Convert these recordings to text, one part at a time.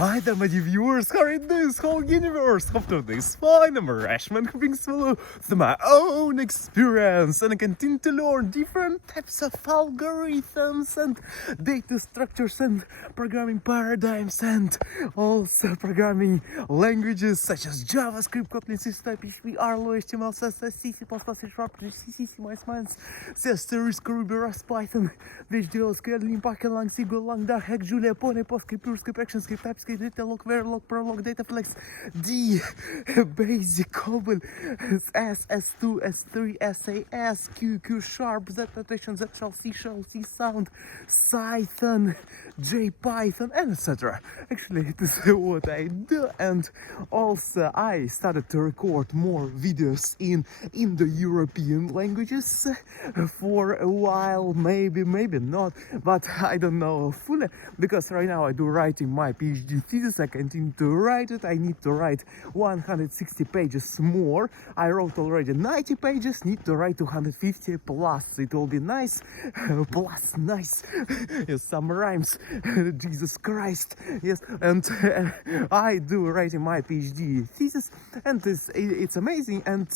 Hi there, my dear viewers, how in this whole universe after this fine embarrassment brings through my own experience, and I continue to learn different types of algorithms and data structures and programming paradigms and also programming languages such as JavaScript, Kotlin, C#, PHP, Arlo, HTML, CSS, C, C++, C#, C, C++, C, Ruby, Rust, Python, PhD, SQL, Limpake, Lang, Seagull, Lang, Dark, Hack, Julia, Pony, PostScript, PureScript, ActionScript, TypeScript, Datalog, Verilog, Prolog, Dataflex, D, Basic, Cobol, S, S2, S3, SAS, Q, Sharp, Z Notation, Z Shell, C Sound, Python, JPython, and etc. Actually, it is what I do, and also I started to record more videos in Indo-European languages for a while, maybe not, but I don't know fully, because right now I do writing my PhD thesis. I continue to write it. I need to write 160 pages more. I wrote already 90 pages, need to write 250 plus. It will be nice, plus nice. Yes, some rhymes. Jesus Christ. Yes, and I do writing my PhD thesis, and it's amazing. And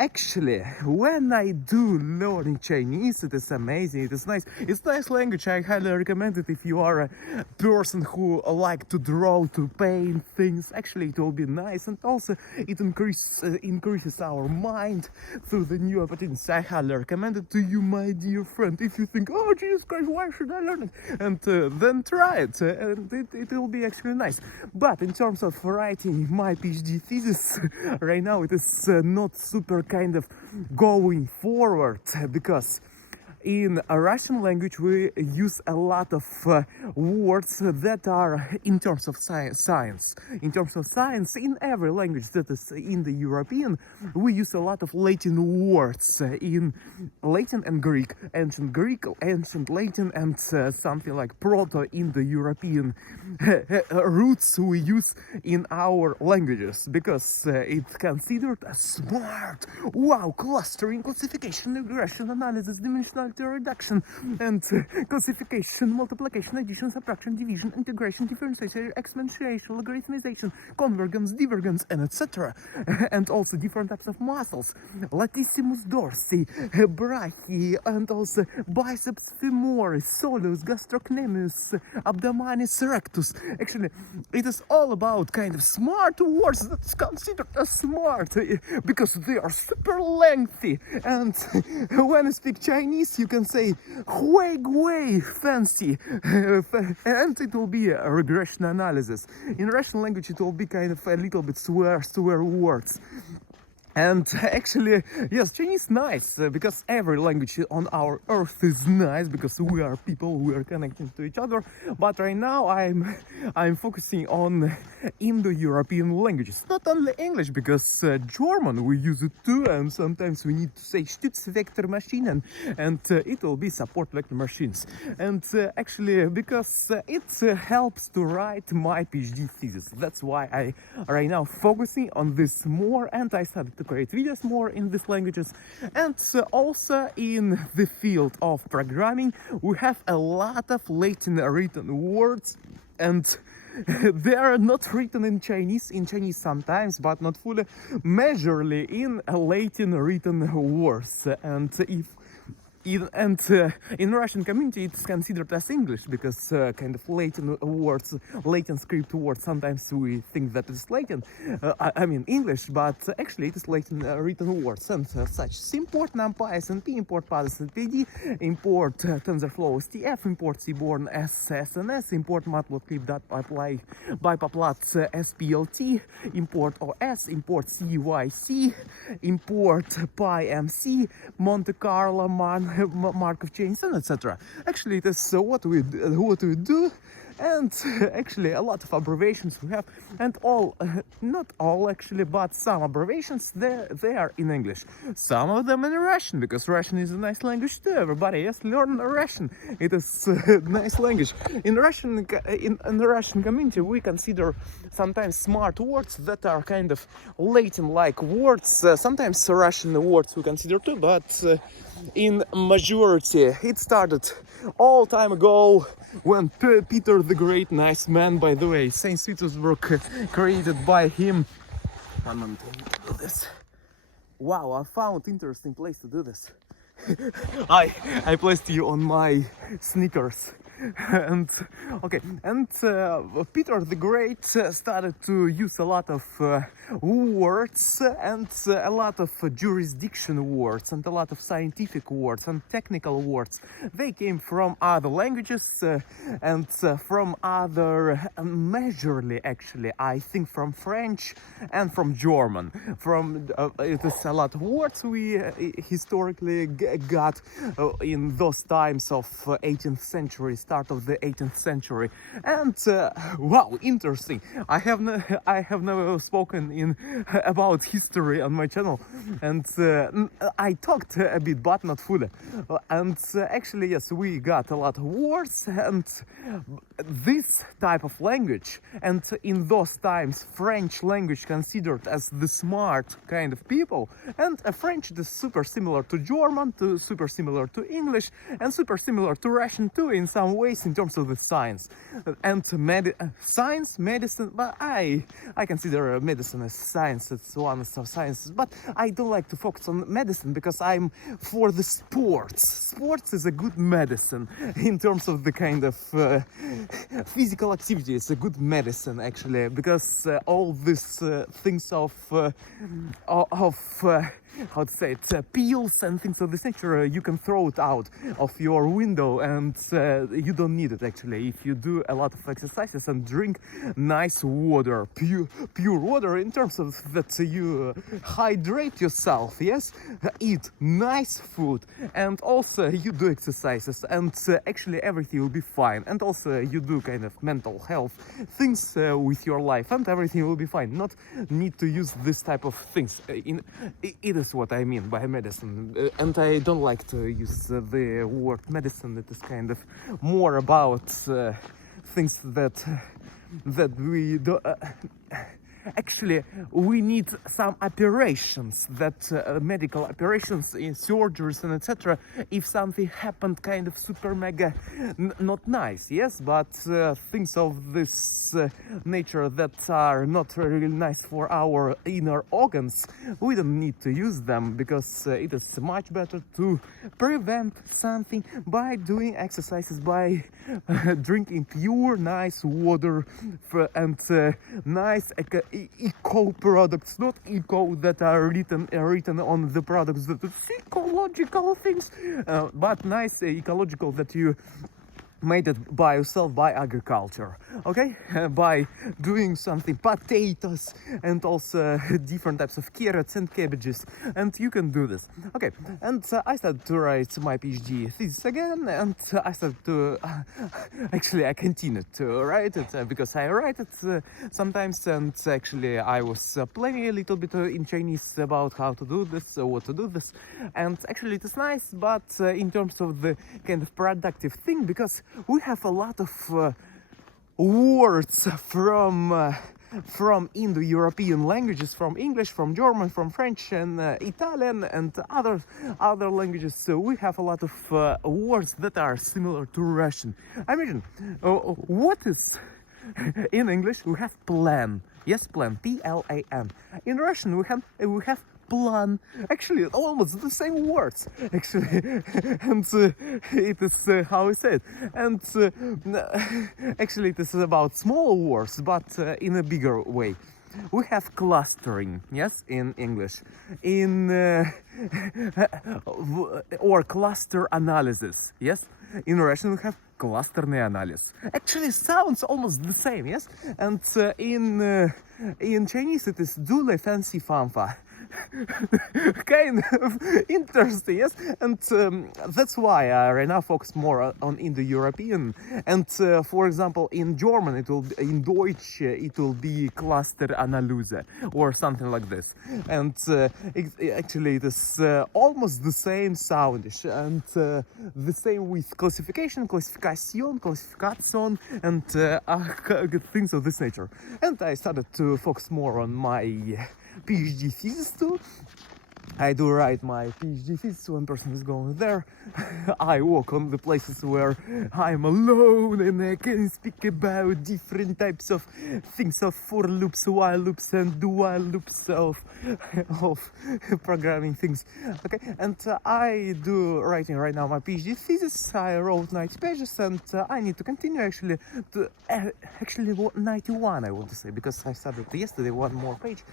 actually, when I do learning Chinese, it is amazing. It is nice. It's nice language. I highly recommend it if you are a person who like to draw, to paint things. Actually, it will be nice, and also it increases our mind through the new opportunities. I highly recommend it to you, my dear friend. If you think, oh Jesus Christ, why should I learn it? And then try it, and it will be actually nice. But in terms of writing my PhD thesis, right now it is not super kind of going forward, because in a Russian language we use a lot of words that are in terms of science. In terms of science, in every language that is in the European, we use a lot of Latin words in Latin and Greek, ancient Latin, and something like Proto-Indo-European roots we use in our languages, because it's considered a smart, wow, clustering, classification, regression, analysis, dimensionality, reduction, and classification, multiplication, addition, subtraction, division, integration, differentiation, exponentiation, logarithmization, convergence, divergence, and etc. And also different types of muscles, latissimus dorsi, brachii, and also biceps femoris, soleus, gastrocnemius, abdominis rectus. Actually, it is all about kind of smart words that's considered as smart because they are super lengthy, and when you speak Chinese you can say way fancy, and it will be a regression analysis. In Russian language it will be kind of a little bit swear words. And actually, yes, Chinese is nice, because every language on our earth is nice, because we are people, we are connecting to each other. But right now I'm focusing on Indo-European languages, not only English, because German we use it too, and sometimes we need to say Stütz vector machine, and it will be support vector machines. And actually, because it helps to write my PhD thesis, that's why I right now focusing on this more, and I started to create videos more in these languages. And also in the field of programming we have a lot of Latin written words, and they are not written in Chinese sometimes, but not fully, majorly in Latin written words. And in Russian community it's considered as English, because kind of Latin words, Latin script words, sometimes we think that it's Latin, I mean English, but actually it is Latin written words, and such. Import numpy SNP, import PADS PD, import TensorFlow STF, import Seaborn SSNS, import matplotlib.apply bypaplat SPLT, import OS, import CYC, import PyMC, Monte Carlo Markov chains, and etc. Actually, it is what we do, and actually a lot of abbreviations we have, and all, not all actually, but some abbreviations they are in English, some of them in Russian, because Russian is a nice language too. Everybody, yes, learn Russian. It is a nice language. In the Russian community we consider sometimes smart words that are kind of Latin-like words. Sometimes Russian words we consider too, but in majority. It started all time ago when Peter the Great, nice man by the way, St. Petersburg, created by him. One moment, I need to do this. Wow, I found interesting place to do this. I placed you on my sneakers. And okay, and Peter the Great started to use a lot of words and a lot of jurisdiction words and a lot of scientific words and technical words. They came from other languages and from other, majorly actually, I think from French and from German. From it is a lot of words we historically got in those times of 18th century, start of the 18th century. And wow, interesting. I have never spoken in about history on my channel, and I talked a bit but not fully. And actually yes, we got a lot of words and this type of language, and in those times French language considered as the smart kind of people, and French is super similar to German, super similar to English, and super similar to Russian too in some ways in terms of the science and science, medicine. But I consider medicine as science. It's one of sciences, but I don't like to focus on medicine because I'm for the sports. Sports is a good medicine in terms of the kind of physical activity. It's a good medicine actually, because all these things of how to say it, pills and things of this nature, you can throw it out of your window, and you don't need it actually if you do a lot of exercises and drink nice water, pure water, in terms of that you hydrate yourself, yes, eat nice food, and also you do exercises, and actually everything will be fine, and also you do kind of mental health things with your life, and everything will be fine. Not need to use this type of things. It is what I mean by medicine, and I don't like to use the word medicine. It is kind of more about things that we do. Actually, we need some operations, that medical operations in surgeries and etc. If something happened kind of super mega not nice, yes, but things of this nature that are not really nice for our inner organs, we don't need to use them, because it is much better to prevent something by doing exercises, by drinking pure nice water and nice eco products, not eco that are written on the products that it's ecological things, but nice ecological that you made it by yourself, by agriculture, okay, by doing something, potatoes and also different types of carrots and cabbages, and you can do this, okay. And I started to write my PhD thesis again, and I started to actually I continued to write it because I write it sometimes, and actually I was planning a little bit in Chinese about how to do this, what to do this, and actually it is nice, but in terms of the kind of productive thing, because we have a lot of words from Indo-European languages, from English, from German, from French and Italian and other languages. So we have a lot of words that are similar to Russian. I mean, what is in English we have plan? Yes, plan, P-L-A-N. In Russian we have plan. Actually, almost the same words. Actually, and it is how I say it. And actually, it is about small words, but in a bigger way. We have clustering, yes, in English, or cluster analysis, yes. In Russian, we have кластерный анализ. Actually, sounds almost the same, yes. And in Chinese, it is dule fancy fanfa. Kind of interesting, yes, and that's why I right now focus more on Indo-European. And for example, in German, in Deutsch it will be Clusteranalyse or something like this. And actually, it is almost the same soundish, and the same with classification, classification, and things of this nature. And I started to focus more on my PhD thesis too, I do write my PhD thesis. One person is going there. I walk on the places where I'm alone and I can speak about different types of things, of for loops, while loops, and do while loops of programming things. Okay, and I do writing right now my PhD thesis. I wrote 90 pages, and I need to continue actually to actually 91 I want to say, because I started yesterday one more page.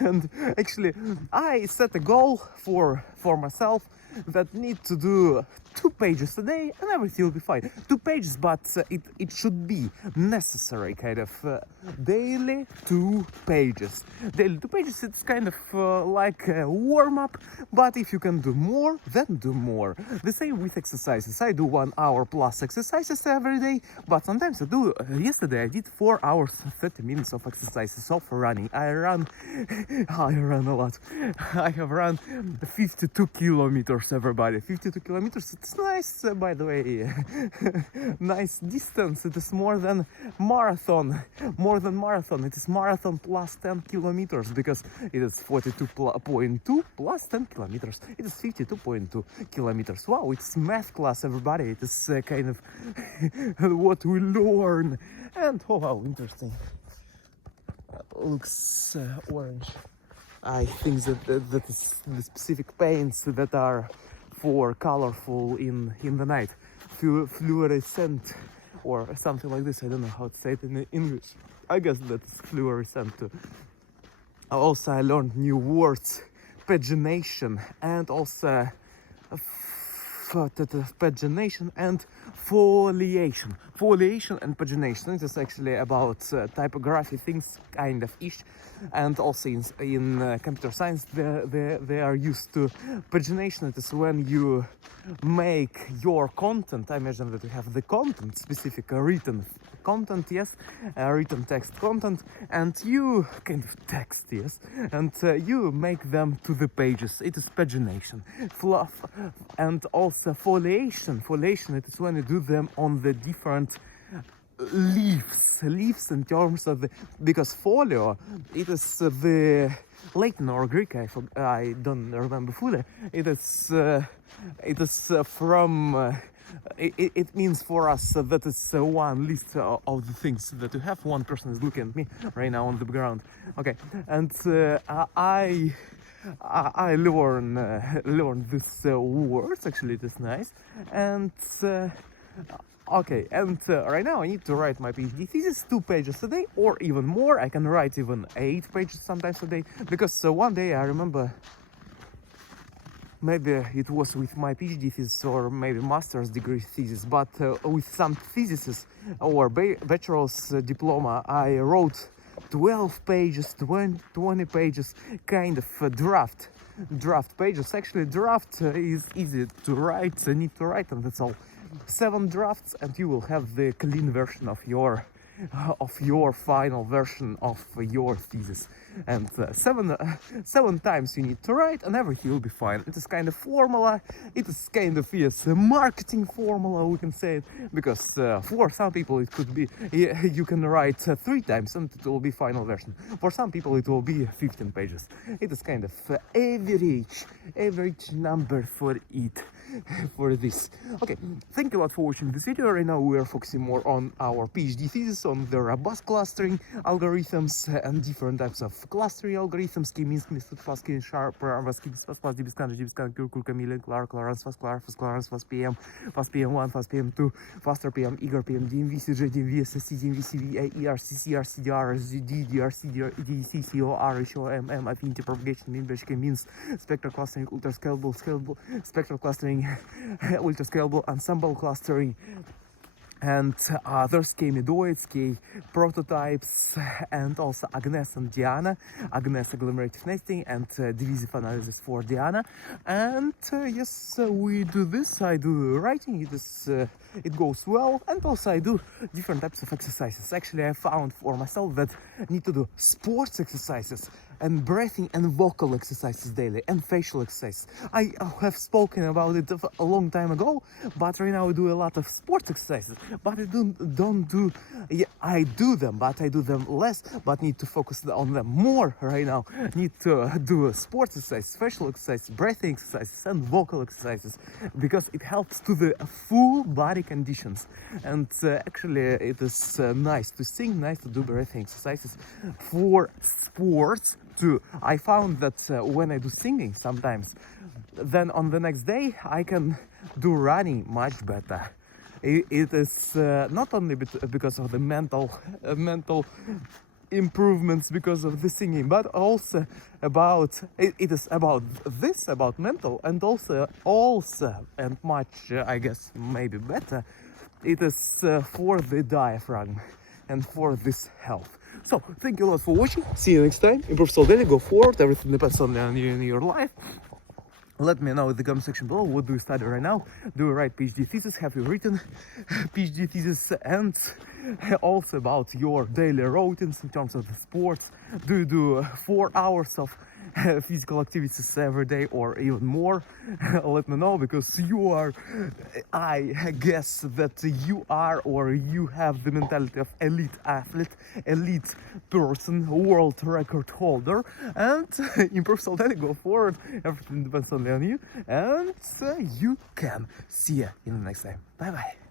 And actually I set a goal for myself that need to do 2 pages a day and everything will be fine. 2 pages, but it should be necessary kind of daily 2 pages. Daily 2 pages, it's kind of like a warm-up, but if you can do more, then do more. The same with exercises. I do 1 hour plus exercises every day, but sometimes I do, yesterday I did 4 hours 30 minutes of exercises of running. I run a lot. I have run 52 kilometers, everybody. 52 kilometers, it's nice, by the way. Nice distance. It is more than marathon. It is marathon plus 10 kilometers, because it is 42.2 plus 10 kilometers. It is 52.2 kilometers. Wow, it's math class, everybody. It is kind of what we learn. And oh, wow, interesting. Looks orange. I think that is the specific paints that are for colorful in the night, fluorescent or something like this. I don't know how to say it in English. I guess that's fluorescent too. Also, I learned new words, pagination, and also pagination and foliation. Foliation and pagination. It is actually about typography things, kind of ish, and also in computer science they are used to pagination. It is when you make your content. I imagine that you have the content, specific written content, yes, written text content, and you kind of text, yes, and you make them to the pages. It is pagination. Fluff, and also foliation. Foliation, it is when you do them on the different leaves in terms of the, because folio, it is the Latin or Greek, I don't remember fully. It is from it means for us that is one list of the things that you have. One person is looking at me right now on the ground. Okay, and I learn this words. Actually, it is nice. And okay, and right now I need to write my PhD thesis 2 pages a day, or even more. I can write even 8 pages sometimes a day, because one day I remember, maybe it was with my PhD thesis or maybe master's degree thesis, but with some theses or bachelor's diploma, I wrote 12 pages, 20 pages, kind of draft pages. Actually, draft is easy to write, need to write, and that's all. 7 drafts, and you will have the clean version of your final version of your thesis. And 7 times you need to write, and everything will be fine. It is kind of formula. It is kind of, yes, a marketing formula, we can say it, because for some people it could be you can write 3 times and it will be final version. For some people it will be 15 pages. It is kind of average number for it. For this. Okay, thank you a lot for watching this video. Right now we are focusing more on our PhD thesis, on the robust clustering algorithms and different types of clustering algorithms. K-means, fast, sharp, fast, dbs, dbs, chameleon, Clarence, fast, fast PM, fast PM1, fast PM2, faster PM, eager PM, DMV, CJ, DMV, SSC, DMV, CV, ERC, CR, CDR, ZD, DRC, DDC, COR, HOM, affinity propagation, mean-batch, K-means, spectral clustering, ultra scalable, spectral clustering, ultra scalable, ensemble clustering, and others, K-midoids, K-prototypes, and also Agnes and Diana, Agnes agglomerative nesting, and divisive analysis for Diana. And yes, we do this. I do writing. It goes well, and also I do different types of exercises. Actually, I found for myself that I need to do sports exercises and breathing and vocal exercises daily, and facial exercises. I have spoken about it a long time ago, but right now I do a lot of sports exercises. but I don't do. Yeah, I do them, but I do them less. But need to focus on them more right now. Need to do sports exercise, facial exercise, breathing exercises, and vocal exercises, because it helps to the full body conditions. And actually, it is nice to sing, nice to do breathing exercises for sports too. I found that when I do singing sometimes, then on the next day I can do running much better. It is not only because of the mental improvements because of the singing, but also about it is about this, about mental, and also and much I guess maybe better, it is for the diaphragm and for this health. So thank you a lot for watching. See you next time. Improve so daily, go forward. Everything depends on you in your life. Let me know in the comment section below, what do you study right now? Do you write PhD thesis? Have you written PhD thesis? And also about your daily routines in terms of the sports. Do you do 4 hours of physical activities every day or even more? Let me know, because you are, I guess that you are, or you have the mentality of elite athlete, elite person, world record holder, and improve so daily, go forward. Everything depends only on you, and you can. See ya in the next time. Bye bye.